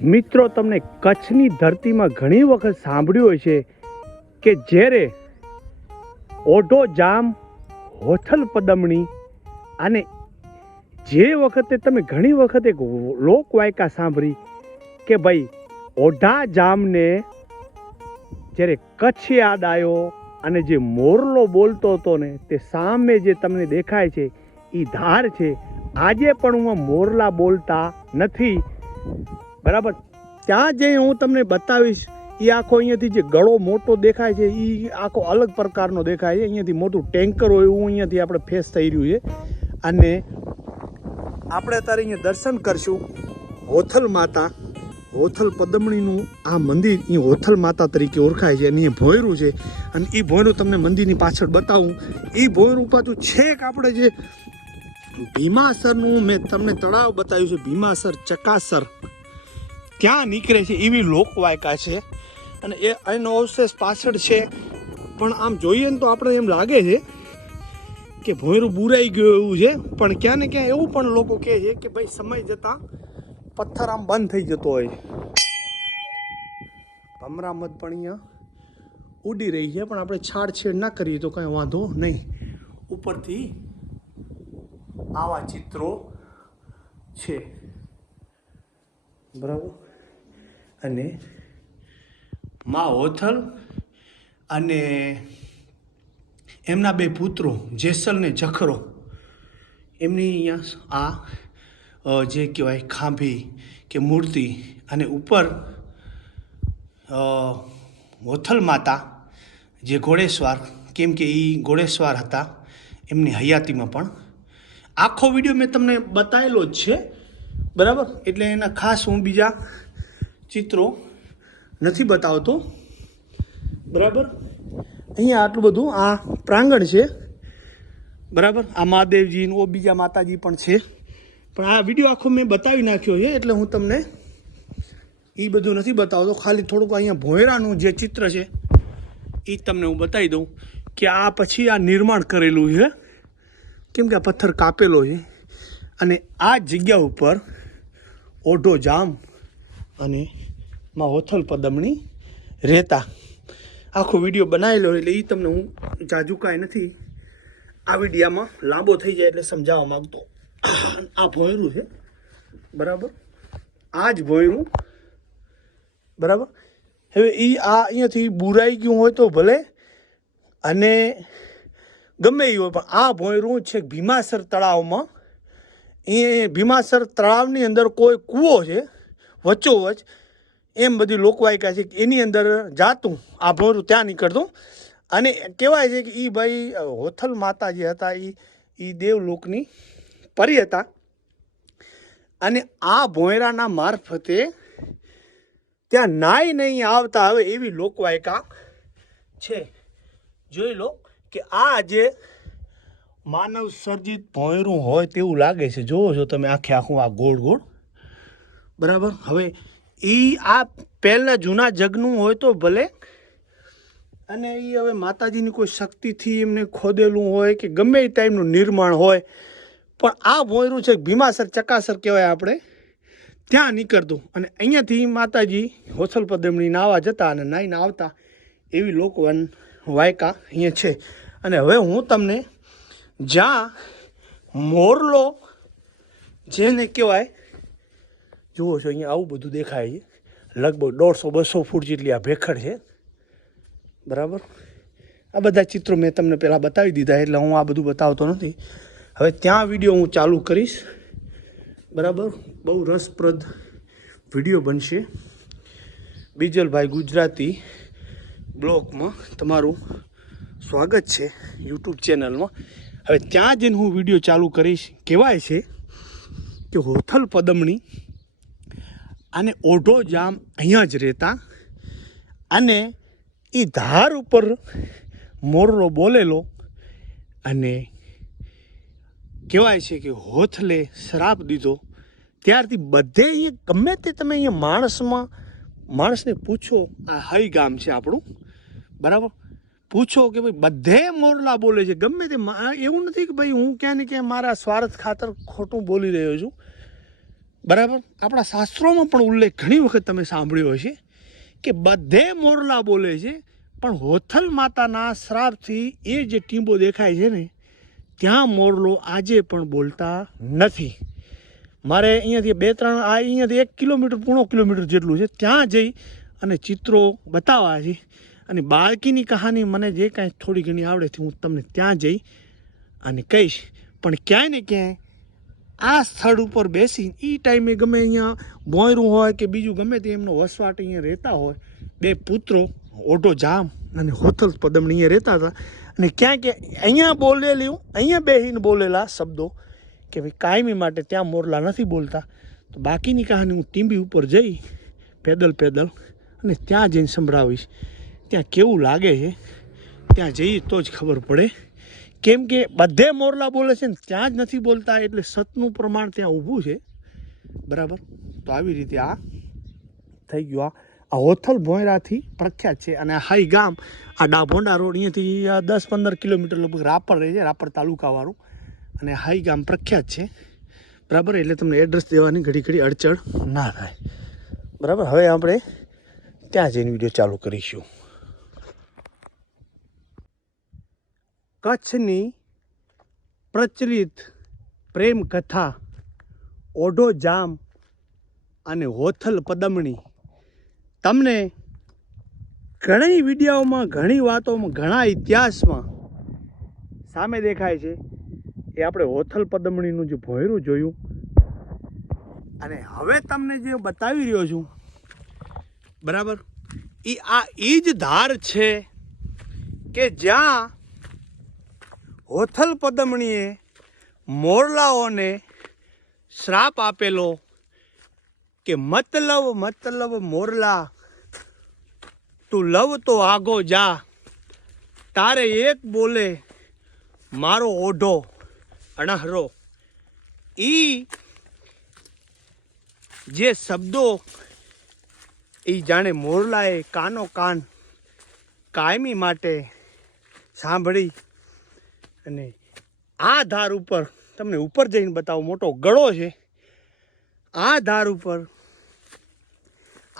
મિત્રો, તમને કચ્છની ધરતીમાં ઘણી વખત સાંભળ્યું હશે કે જ્યારે ઓઢો જામ હોથલ પદમણી, અને જે વખતે તમે ઘણી વખત એક લોકવાયકા સાંભળી કે ભાઈ ઓઢા જામને જ્યારે કચ્છ યાદ આવ્યો અને જે મોરલો બોલતો હતો ને તે સામે જે તમને દેખાય છે એ ધાર છે. આજે પણ હું મોરલા બોલતા નથી, બરાબર. ત્યાં જઈ હું તમને બતાવીશ. એ આખો અહીંયાથી જે ગળો મોટો દેખાય છે એ આખો અલગ પ્રકારનો દેખાય છે. અહીંયાથી મોટું ટેન્કર હોય એવું અહીંયાથી આપણે ફેસ થઈ રહ્યું છે. અને આપણે અત્યારે અહીંયા દર્શન કરશું હોથલ માતા, હોથલ પદમણીનું આ મંદિર એ હોથલ માતા તરીકે ઓળખાય છે. અને એ ભોંયરું છે. અને એ ભોંયરું તમને મંદિરની પાછળ બતાવું. એ ભોંયરું પાછું છેક આપણે જે ભીમાસરનું મેં તમને તળાવ બતાવ્યું છે, ભીમાસર ચકાસર, ત્યાં નીકળે છે એવી લોકવાયકા છે. અને એ એનો અવશેષ પાછળ છે. પણ આમ જોઈએ ને તો આપણે એમ લાગે છે કે ભોંયરું બુરાઈ ગયું એવું છે. પણ ક્યાં ને ક્યાં એવું પણ લોકો કહે છે કે ભાઈ સમય જતાં પથ્થર આમ બંધ થઈ જતો હોય છે. ભમરામત પણ અહીંયા ઉડી રહી છે, પણ આપણે છાડછેડ ના કરીએ તો કાંઈ વાંધો નહીં. ઉપરથી આવા ચિત્રો છે, બરાબર. અને મા હોથલ અને એમના બે પુત્રો જેસલ ને જખરો, એમની અહીંયા આ જે કહેવાય ખાંભી કે મૂર્તિ, અને ઉપર હોથલ માતા જે ઘોડેસવાર, કેમ કે એ ઘોડેસવાર હતા એમની હયાતીમાં. પણ આખો વિડીયો મેં તમને બતાવેલો જ છે, બરાબર. એટલે એના ખાસ હું બીજા ચિત્રો નથી બતાવતો, બરાબર. અહીંયા આટલું બધું આ પ્રાંગણ છે, બરાબર. આ મહાદેવજી ઓ બીજા માતાજી પણ છે. પણ આ વિડીયો આખો મેં બતાવી નાખ્યો છે, એટલે હું તમને એ બધું નથી બતાવતો. ખાલી થોડુંક અહીંયા ભોંયરાનું જે ચિત્ર છે એ તમને હું બતાવી દઉં કે આ પછી આ નિર્માણ કરેલું છે, કેમ કે આ પથ્થર કાપેલો છે. અને આ જગ્યા ઉપર ઓઢો જામ અને માં હોથલ પદમણી રહેતા. આખો વિડીયો બનાવેલો એટલે એ તમને હું જાજુ કાંઈ નથી આ વિડીયામાં લાંબો થઈ જાય એટલે સમજાવવા માગતો. આ ભોંયરું છે, બરાબર. આ જ ભોંયરું, બરાબર. હવે એ આ અહીંયાથી બુરાઈ ગયું હોય તો ભલે, અને ગમે એ હોય, પણ આ ભોંયરું છે ભીમાસર તળાવમાં. એ ભીમાસર તળાવની અંદર કોઈ કૂવો છે વચ્ચોવચ, એમ બધી લોકવાયકા છે કે એની અંદર જાતું આ ભોંયરું ત્યાં નીકળતું. અને કહેવાય છે કે એ ભાઈ હોથલ માતા જે હતા એ દેવલોકની પરી હતા. અને આ ભોંયરાના મારફતે ત્યાં નાય નહીં આવતા હવે એવી લોકવાયકા છે. જોઈ લો કે આ જે માનવ સર્જિત ભોંયરું હોય તેવું લાગે છે. જોવો છો તમે આખે આખું આ ગોળ ગોળ, બરાબર. હવે એ આ પહેલાં જૂના જગનું હોય તો ભલે, અને એ હવે માતાજીની કોઈ શક્તિથી એમને ખોદેલું હોય કે ગમે એ ટાઈમનું નિર્માણ હોય, પણ આ ભોંયરું છે ભીમાસર ચકાસર કહેવાય આપણે, ત્યાં નીકળતું. અને અહીંયાથી માતાજી હોથલ પદમણી નાવા જતા અને નાહીને આવતા એવી લોકવન વાયકા અહીંયા છે. અને હવે હું તમને જ્યાં મોરલો જેને કહેવાય, જુઓ છો અહીંયા આવું બધું દેખાય છે. લગભગ 150-200 ફૂટ જેટલી આ ભેખડ છે, બરાબર. આ બધા ચિત્રો મેં તમને પહેલાં બતાવી દીધા એટલે હું આ બધું બતાવતો નથી. હવે ત્યાં વિડીયો હું ચાલુ કરીશ, બરાબર. બહુ રસપ્રદ વિડીયો બનશે. બીજલભાઈ ગુજરાતી બ્લોગમાં તમારું સ્વાગત છે યુટ્યુબ ચેનલમાં. હવે ત્યાં જઈને હું વિડીયો ચાલુ કરીશ. કહેવાય છે કે હોથલ પદમણી અને ઓઢો જામ અહીંયા જ રહેતા, અને એ ધાર ઉપર મોરલો બોલેલો. અને કહેવાય છે કે હોથલે શ્રાપ દીધો ત્યારથી બધે અહીંયા ગમે તે તમે અહીંયા માણસને પૂછો, આ હઈ ગામ છે આપણું, બરાબર. પૂછો કે ભાઈ બધે મોરલા બોલે છે. ગમે તે, એવું નથી કે ભાઈ હું ક્યાં ને ક્યાં મારા સ્વાર્થ ખાતર ખોટું બોલી રહ્યો છું. બરાબર. આપણા શાસ્ત્રોમાં પણ ઉલ્લેખ ઘણી વખત તમે સાંભળ્યો હશે કે બધે મોરલા બોલે છે, પણ હોથલ માતાના શ્રાપથી એ જે ટીંબો દેખાય છે ને ત્યાં મોરલો આજે પણ બોલતા નથી. મારે અહીંયાથી 2-3 1 કિલોમીટર 1.5 કિલોમીટર જેટલું છે, ત્યાં જઈ અને ચિત્રો બતાવવા છે. અને બાળકીની કહાની મને જે કાંઈ થોડી ઘણી આવડે છે હું તમને ત્યાં જઈ અને કહીશ. પણ ક્યાંય ને ક્યાંય આ સ્થળ ઉપર બેસી એ ટાઈમે ગમે અહીંયા ભોંયરું હોય કે બીજું ગમે તે એમનો વસવાટ અહીંયા રહેતા હોય, 2 પુત્રો ઓઢો જામ અને હોથલ પદમણી અહીંયા રહેતા હતા. અને ક્યાંક અહીંયા બેસીને બોલેલા શબ્દો કે ભાઈ કાયમી માટે ત્યાં મોરલા નથી બોલતા. તો બાકીની કહાની હું ટીંબી ઉપર જઈ પેદલ અને ત્યાં જઈને સંભળાવીશ. ત્યાં કેવું લાગે છે ત્યાં જઈએ તો જ ખબર પડે. કેમ કે બધે મોરલા બોલે છે ને ત્યાં જ નથી બોલતા, એટલે સતનું પ્રમાણ ત્યાં ઊભું છે. બરાબર. તો આવી રીતે આ થઈ ગયું. આ હોથલ ભોંયરાથી પ્રખ્યાત છે. અને હાઈ ગામ આ ડાભોંડા રોડ અહીંયાથી 10-15 કિલોમીટર લગભગ રાપર રહે છે, રાપર તાલુકાવાળું. અને હાઈ ગામ પ્રખ્યાત છે. બરાબર. એટલે તમને એડ્રેસ દેવાની ઘડી અડચણ ના થાય. બરાબર. હવે આપણે ત્યાં જઈને વિડીયો ચાલુ કરીશું. કચ્છની પ્રચલિત પ્રેમ કથા ઓઢો જામ અને હોથલ પદમણી તમને ઘણી વિડીયોમાં, ઘણી વાતોમાં, ઘણા ઇતિહાસમાં સામે દેખાય છે. એ આપણે હોથલ પદમણીનું જે ભોંયરું જોયું અને હવે તમને જે બતાવી રહ્યો છું, બરાબર, એ જ ધાર છે કે જ્યાં હોથલ પદમણીએ મોરલાઓને શ્રાપ આપેલો કે મતલબ મોરલા તું લવ તો આગો જા, તારે એક બોલે મારો ઓઢો અણહરો. જે શબ્દો જાણે મોરલાએ કાનો કાન કાયમી માટે સાંભળી. અને આ ધાર ઉપર તમને ઉપર જઈને બતાવો, મોટો ગળો છે. આ ધાર ઉપર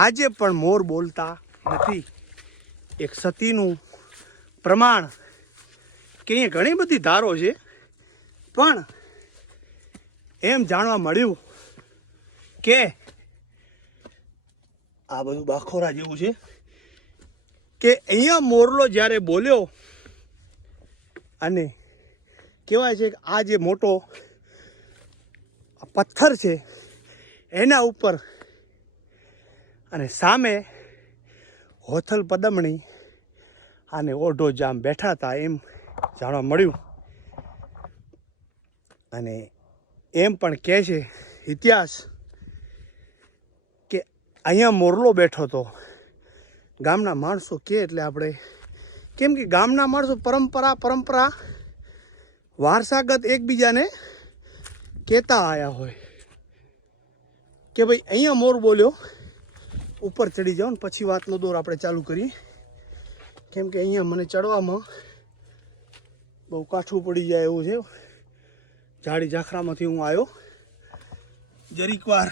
આજે પણ મોર બોલતા નથી. એક સતીનું પ્રમાણ કે અહીંયા ઘણી બધી ધારો છે, પણ એમ જાણવા મળ્યું કે આ બધું બાખોરા જેવું છે કે અહીંયા મોરલો જ્યારે બોલ્યો અને કહેવાય છે કે આ જે મોટો પથ્થર છે એના ઉપર અને સામે હોથલ પદમણી અને ઓઢો જામ બેઠા હતા એમ જાણવા મળ્યું. અને એમ પણ કહે છે ઇતિહાસ કે અહીંયા મોરલો બેઠો હતો. ગામના માણસો કહે એટલે આપણે, કેમ કે ગામના માણસો પરંપરા વારસાગત એકબીજાને કહેતા આવ્યા હોય કે ભાઈ અહીંયા મોર બોલ્યો, ઉપર ચડી જાઓ ને પછી વાતનો દોર આપણે ચાલુ કરીએ. કેમ કે અહીંયા મને ચડવામાં બહુ કાઠું પડી જાય એવું છે. ઝાડી ઝાખરામાંથી હું આવ્યો, જરીક વાર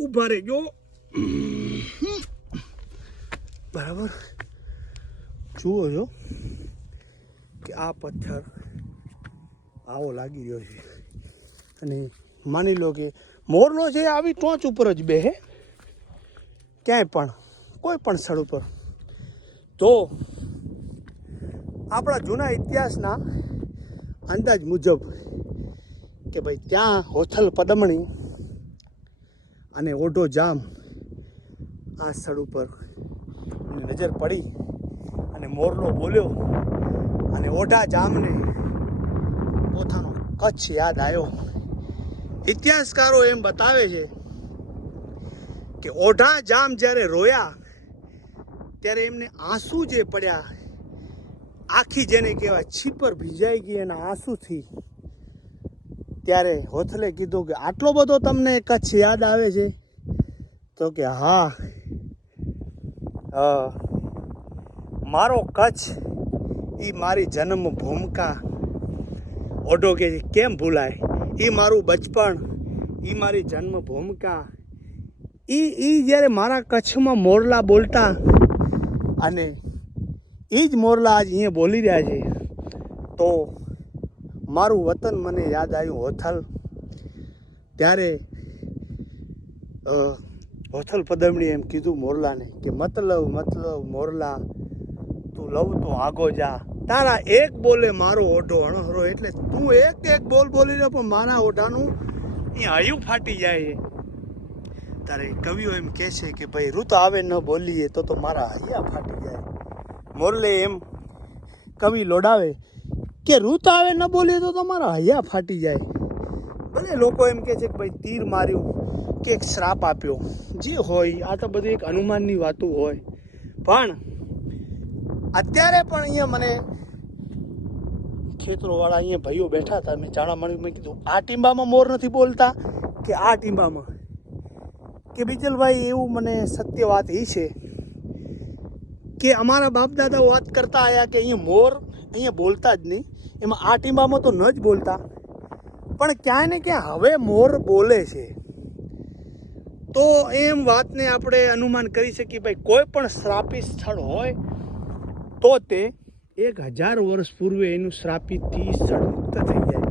ઊભા રહેજો. બરાબર. જુઓ છો કે આ પથ્થર આવો લાગી રહ્યો છે. અને માની લો કે મોરલો છે આવી ટોચ ઉપર જ બેહે ક્યાંય પણ, કોઈ પણ સ્થળ ઉપર. તો આપણા જૂના ઇતિહાસના અંદાજ મુજબ કે ભાઈ ત્યાં હોથલ પદમણી અને ઓઢો જામ આ સ્થળ ઉપર નજર પડી અને મોરલો બોલ્યો અને ઓઢા જામને પોતાનો કચ્છ યાદ આવ્યો. ઇતિહાસકારો એમ બતાવે છે કે ઓઢા જામ જ્યારે રોયા ત્યારે એમને આંસુ જે પડ્યા, આખી જેને કહેવાય છીપર ભીજાઈ ગઈ એના આંસુથી, ત્યારે હોથલે કીધું કે આટલો બધો તમને કચ્છ યાદ આવે છે? તો કે હા, મારો કચ્છ એ મારી જન્મ ભૂમિકા. ઓઢો કે કેમ ભૂલાય, એ મારું બચપણ, એ મારી જન્મભૂમિકા. એ જ્યારે મારા કચ્છમાં મોરલા બોલતા અને એ જ મોરલા આજ અહીંયા બોલી રહ્યા છે, તો મારું વતન મને યાદ આવ્યું હોથલ. ત્યારે હોથલ પદમણી એમ કીધું મોરલાને કે મતલબ મોરલા તું લવ તો આગો જા, તારા એક બોલે મારો ઓઢો અણહરો. એટલે તું એક બોલ બોલી રહ્યો પણ મારા ઓઢાનું અહીંયા હયું ફાટી જાય છે. તારે કવિઓ એમ કહે છે કે ભાઈ ઋત આવે ન બોલીએ તો મારા હૈયા ફાટી જાય. મોરલે એમ કવિ લોડાવે કે ઋત આવે ન બોલીએ તો તમારા હૈયા ફાટી જાય. ભલે લોકો એમ કહે છે કે ભાઈ તીર માર્યું કે એક શ્રાપ આપ્યો, જે હોય આ તો બધી એક અનુમાનની વાતો હોય. પણ અત્યારે પણ અહીંયા મને ખેતરોવાળા અહીંયા ભાઈઓ બેઠા હતા, મેં જાણવા મળ્યું. મેં કીધું આ ટીંબામાં મોર નથી બોલતા કે આ ટીંબામાં? કે બીજલભાઈ એવું મને સત્ય વાત એ છે કે અમારા બાપ દાદા વાત કરતા આવ્યા કે અહીંયા મોર અહીંયા બોલતા જ નહીં, એમાં આ ટીંબામાં તો ન જ બોલતા. પણ ક્યાંય ને ક્યાં હવે મોર બોલે છે. તો એમ વાતને આપણે અનુમાન કરી શકીએ ભાઈ કોઈ પણ શ્રાપિત સ્થળ હોય તો તે 1000 વર્ષ પૂર્વે એનું શ્રાપિતથી સ્થળ મુક્ત થઈ જાય.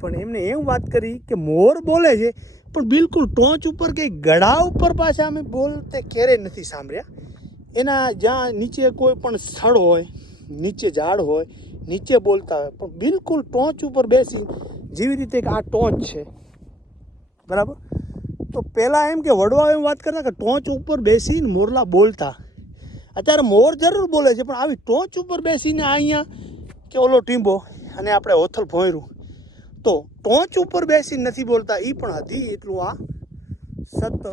પણ એમને એમ વાત કરી કે મોર બોલે છે પણ બિલકુલ ટોચ ઉપર કે ગળા ઉપર પાછા અમે બોલતે ક્યારેય નથી સાંભળ્યા. એના જ્યાં નીચે કોઈ પણ સ્થળ હોય, નીચે ઝાડ હોય, નીચે બોલતા હોય, પણ બિલકુલ ટોચ ઉપર બેસી, જેવી રીતે આ ટોચ છે બરાબર. તો પહેલાં એમ કે વડવાઓ એમ વાત કરતા કે ટોચ ઉપર બેસીને મોરલા બોલતા. અત્યારે મોર જરૂર બોલે છે પણ આવી ટોચ ઉપર બેસીને અહીંયા કે ઓલો ટીંબો અને આપણે હોથલ ભોંયરું તો ટોચ ઉપર બેસી નથી બોલતા. એ પણ હતી એટલું આ સત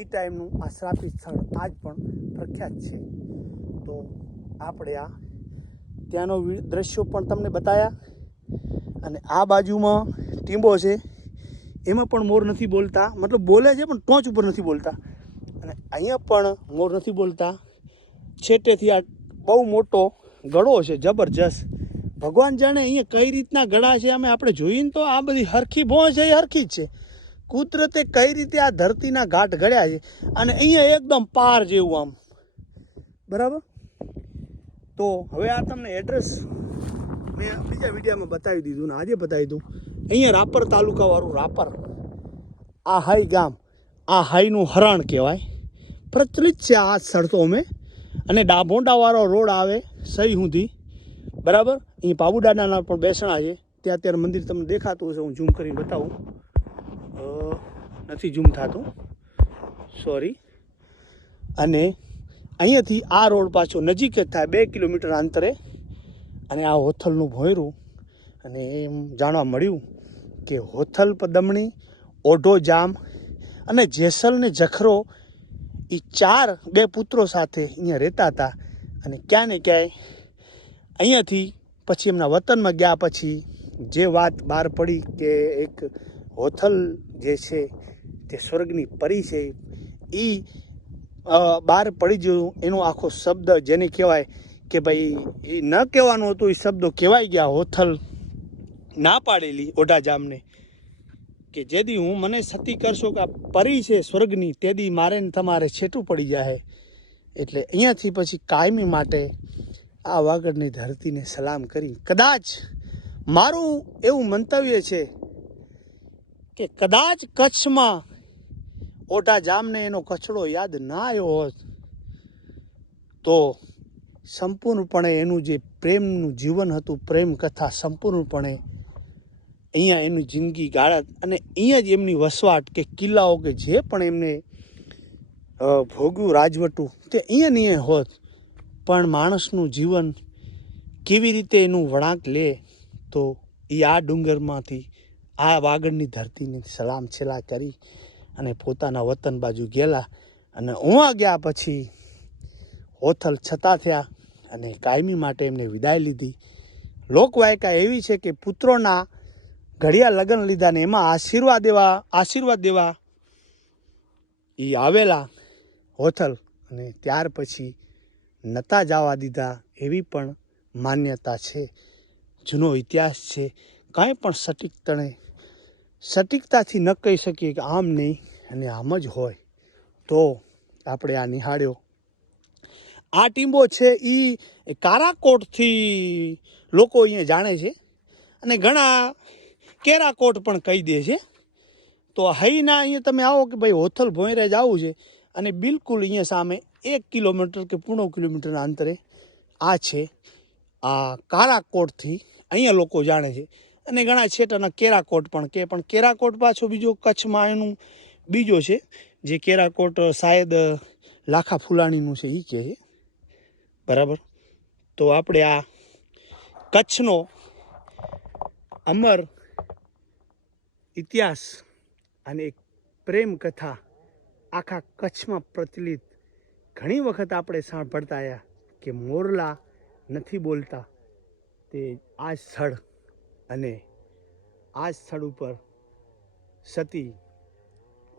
એ ટાઈમનું આ શ્રાપિત સ્થળ આજ પણ પ્રખ્યાત છે. તો આપણે આ ત્યાંનો દ્રશ્યો પણ તમને બતાવ્યા. અને આ બાજુમાં ટીંબો છે, એમાં પણ મોર નથી બોલતા, મતલબ બોલે છે પણ ટોચ ઉપર નથી બોલતા. અને અહીંયા પણ મોર નથી બોલતા. છેટેથી આ બહુ મોટો ગળો છે જબરજસ્ત. ભગવાન જાણે અહીંયા કઈ રીતના ગળા છે. આપણે જોઈએ ને તો આ બધી હરખી ભોં છે, એ હરખી જ છે. કુદરતે કઈ રીતે આ ધરતીના ઘાટ ઘડ્યા છે. અને અહીંયા એકદમ પાર જેવું આમ બરાબર. તો હવે આ તમને એડ્રેસ મેં બીજા વિડીયોમાં બતાવી દીધું ને આજે બતાવી દઉં. અહીંયા રાપર તાલુકાવાળું રાપર, આ હાઈ ગામ, આ હાઈનું હરણ કહેવાય, પ્રચલિત છે આ સ્થળ તો અમે. અને ડાભોંડાવાળો રોડ આવે સહી સુધી બરાબર. અહીં પાબુદાદાના પણ બેસણા છે. ત્યાં અત્યારે મંદિર તમને દેખાતું હશે, હું ઝૂમ કરીને બતાવું. નથી ઝૂમ થતું, સોરી. અને અહીંયાથી આ રોડ પાછો નજીક જ થાય, 2 કિલોમીટર અંતરે. અને આ હોથલનું ભોંયરું. અને એમ જાણવા મળ્યું કે હોથલ પદમણી, ઓઢો જામ અને જેસલ ને જખરો એ 2 પુત્રો સાથે અહીંયા રહેતા હતા. અને ક્યાં ને ક્યાંય અહીંયાથી પછી એમના વતનમાં ગયા પછી જે વાત બહાર પડી કે એક હોથલ જે છે તે સ્વર્ગની પરી છે, એ બહાર પડી ગયું. એનો આખો શબ્દ જેને કહેવાય કે ભાઈ એ ન કહેવાનું હતું, એ શબ્દો કહેવાઈ ગયા. હોથલ ના પાડેલી ઓઢા જામને કે જેદી હું મને સતી કરશો કે આ પરી છે સ્વર્ગની, તેદી મારે ને તમારે છેટું પડી જાય. એટલે અહીંયાથી પછી કાયમી માટે આ વાગડની ધરતીને સલામ કરી. કદાચ મારું એવું મંતવ્ય છે કે કદાચ કચ્છમાં ઓઢા જામને એનો કચડો યાદ ના આવ્યો હોત તો સંપૂર્ણપણે એનું જે પ્રેમનું જીવન હતું, પ્રેમ કથા સંપૂર્ણપણે અહીંયા એની જિંદગી ગાળત. અને અહીંયા જ એમની વસવાટ કે કિલ્લાઓ કે જે પણ એમને ભોગવ્યું રાજવટું તે અહીંયા ને અહીંયા હોત. પણ માણસનું જીવન કેવી રીતે એનું વળાંક લે તો એ આ ડુંગરમાંથી આ વાગડની ધરતીને સલામ છેલા કરી અને પોતાના વતન બાજુ ગયેલા. અને ઉવા ગયા પછી હોથલ છતા થયા અને કાયમી માટે એમને વિદાય લીધી. લોકવાયકા એવી છે કે પુત્રોના ઘડિયા લગ્ન લીધા ને એમાં આશીર્વાદ દેવા એ આવેલા હોથલ. અને ત્યાર પછી નતા જવા દીધા એવી પણ માન્યતા છે, જૂનો ઇતિહાસ છે. કાંઈ પણ સટીક તણે સટીકતાથી ન કહી શકીએ કે આમ નહીં અને આમ જ હોય, તો આપણે આ નિહાળ્યો. આ ટીંબો છે એ કારાકોટથી લોકો અહીંયા જાણે છે અને ઘણા કેરાકોટ પણ કહી દે છે. તો હઈના અહીંયા તમે આવો કે ભાઈ હોથલ ભોંયરે જ આવવું છે અને બિલકુલ અહીંયા સામે 1 કિલોમીટર કે 1.5 કિલોમીટરના અંતરે આ છે. આ કારાકોટથી અહીંયા લોકો જાણે છે અને ઘણા છેટાના કેરાકોટ પણ કે, પણ કેરાકોટ પાછો બીજો કચ્છમાં એનું બીજો છે, જે કેરાકોટ શાયદ લાખા ફુલાણીનું છે એ કહે છે, બરાબર. તો આપણે આ કચ્છનો અમર ઇતિહાસ અને એક પ્રેમ કથા આખા કચ્છમાં પ્રચલિત ઘણી વખત આપણે સાંભળતા આવ્યા કે મોરલા નથી બોલતા, તે આ સ્થળ અને આ સ્થળ ઉપર સતી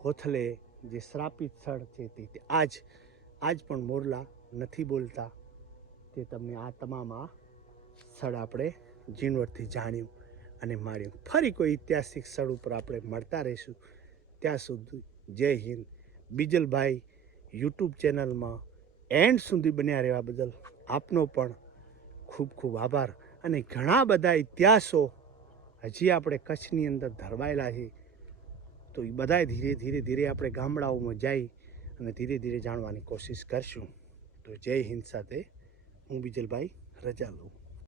હોથલે જે શ્રાપિત સ્થળ છે તે આજ પણ મોરલા નથી બોલતા. તે તમને આ તમામ આ સ્થળ આપણે ઝીણવટથી જાણ્યું અને માણ્યું. ફરી કોઈ ઐતિહાસિક સ્થળ ઉપર આપણે મળતા રહીશું. ત્યાં સુધી જય હિન્દ. બીજલભાઈ યુટ્યુબ ચેનલમાં એન્ડ સુધી બન્યા રહેવા બદલ આપનો પણ ખૂબ ખૂબ આભાર. અને ઘણા બધા ઇતિહાસો હજી આપણે કચ્છની અંદર ધરવાયેલા છે, તો એ બધાય ધીરે ધીરે આપણે ગામડાઓમાં જઈ અને ધીરે ધીરે જાણવાની કોશિશ કરશું. તો જય હિન્દ સાથે હું બીજલભાઈ રજા લઉં.